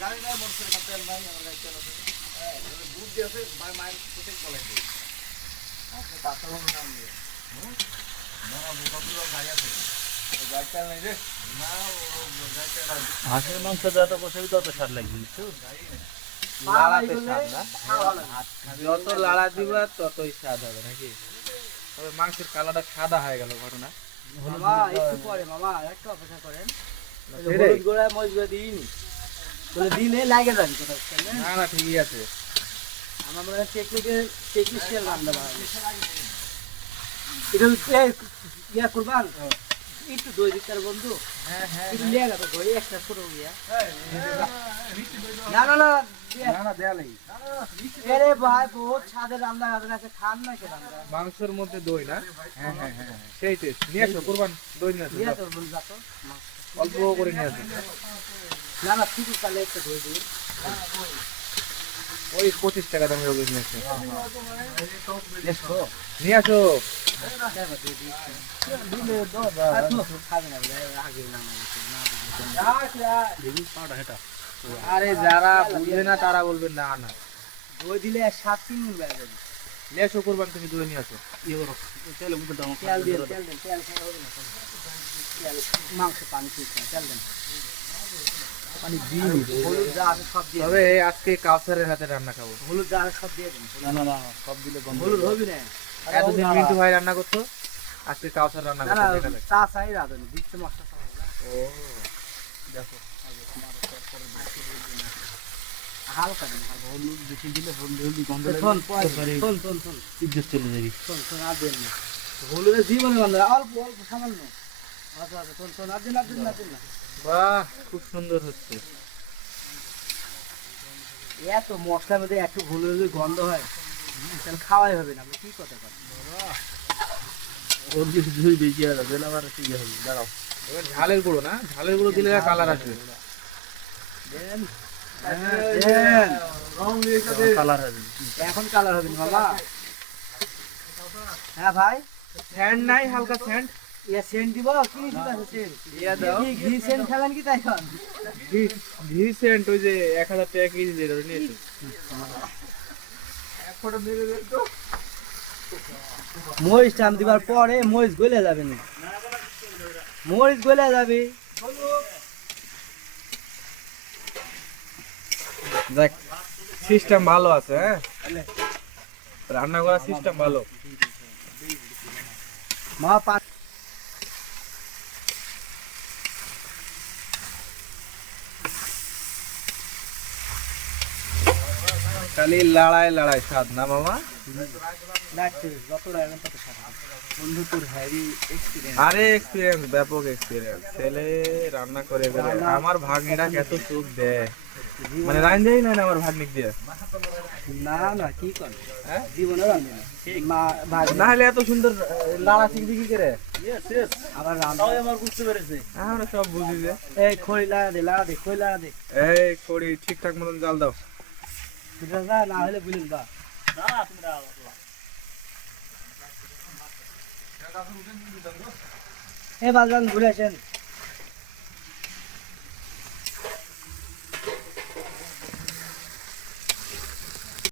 জানি না মোটর তেল নাই আমার গাড়ি তেল আছে হ্যাঁ দুধ দিয়েছে ভাই মাইল প্রত্যেক বলাই দিই আপনি টাকা বলুন না আমি না বোকা গাড়ি আছে গাড়ি তেল নাই রে না গাড়ি তেল হাঁসের মাংস যত কষাবি তত স্বাদ লাগবে বুঝছো লাড়াতে স্বাদ না যত লাড়া দিবা ততই স্বাদ হবে নাকি তবে মাংসের কালারটা সাদা হয়ে গেল ঘটনা মামা একটু পরে মামা একটু অপেক্ষা করেন হলুদ গুঁড়া মরিচ গুঁড়া দিইনি বলে দিলে লাগে যাবে কোথাও না না ঠিকই আছে আমার মনে হয় টেকনিশিয়ান রান্না ভালো এটা ইয়া করবান একটু দই দিতে বন্ধু হ্যাঁ হ্যাঁ একটু লিয়ে গেল দই একটা ছোট ইয়া না না না না না দেয়া লাগি আরে ভাই বহুত স্বাদের রান্না আছে খান না কে রান্না মাংসের মধ্যে দই না হ্যাঁ হ্যাঁ হ্যাঁ সেই টেস্ট নিয়ে আসো কুরবান দই নিয়ে আসো লিয়ে তো বল যাতো অল্প করে নিয়ে আসো না না ঠিক তাহলে একটা দই দিই ওই 25 টাকা দামের ওগুলো নিয়ে আসো দেখো নিয়ে আসো দিলে দাদা খাবে না আগে না আরে যারা বুঝবে না তারা বলবেন না না দই দিলে 7-3 গুণ বেড়ে যাবে নিয়ে আসো কুরবান তুমি দই নিয়ে আসো তেল দিয়ে তেল দেন তেল খেয়ে হবে না তেল মাংস পানি খেয়ে তেল দেন পানি দিয়ে হলুদ যা আছে সব দিয়ে তবে আজকে কাউসারের হাতে রান্না খাবো হলুদ যা আছে সব দিয়ে দেন না না সব দিলে হলুদ হবে না এতদিন মিন্টু ভাই রান্না করতো আজকে কাউসার রান্না না না করতো দেখা যাক। চা চাই রাধুন দিচ্ছে মশলা সব ও দেখো হালকা দিন হলুদ বেশি দিলে হলুদ গন্ধ শোন লাগে শোন ইজ্জত চলে যাবে শোন আর দেন না হলুদের জীবনে গন্ধ অল্প অল্প সামান্য আচ্ছা আচ্ছা শোন আর দিন না বাহ খুব সুন্দর হচ্ছে এত মশলার মধ্যে একটু হলুদের গন্ধ হয় তাহলে খাওয়াই হবে না আপনি কি কথা বলেন ওর কিছু দুই বেশি আর দিলে আবার ঠিক হবে দাঁড়াও এবার ঝালের গুঁড়ো না ঝালের গুঁড়ো দিলে কালার আসবে দেন দেন। কালার হবে এখন কালার হবে না বাবা হ্যাঁ ভাই স্যান্ড নাই হালকা স্যান্ড ইয়া সেন্ট দিব কি ঠিক আছে সেন্ট ইয়া দাও কি ঘি সেন্ট খাবেন কি তাই খান ঘি ঘি স্যান্ড ওই যে 1000 টাকা কেজি দিয়ে দাও নিয়েছো এক ফটো দিয়ে দেন তো মরিচ টান দিবার পরে মরিচ গলে যাবে না মরিচ গলে যাবে দেখ সিস্টেম ভালো আছে হ্যাঁ রান্না করার সিস্টেম ভালো মা পাঁচ খালি লড়াই স্বাদ না মামা লাগছে যত রাখবেন তত সাদা বন্ধু তোর হ্যারি এক্সপিরিয়েন্স আরে এক্সপিরিয়েন্স ব্যাপক এক্সপিরিয়েন্স ছেলে রান্না করে বেড়ে আমার ভাগ্নিটা কত সুখ দেয় মানে রান যাই না আমার ভাগ্নিক দিয়ে না না কি কর হ্যাঁ জীবনে রান্ধে না মা ভাগ না হলে এত সুন্দর লাড়া শিখবি কি করে আবার রান্ধে আমার বুঝতে পেরেছে আমরা সব বুঝি যে এই খইলা দে খইলা দে এই কড়ি ঠিকঠাক মতন জাল দাও বুঝলা না হলে বুঝিস বা না তুমি এ বাজান ঘুরে আসেন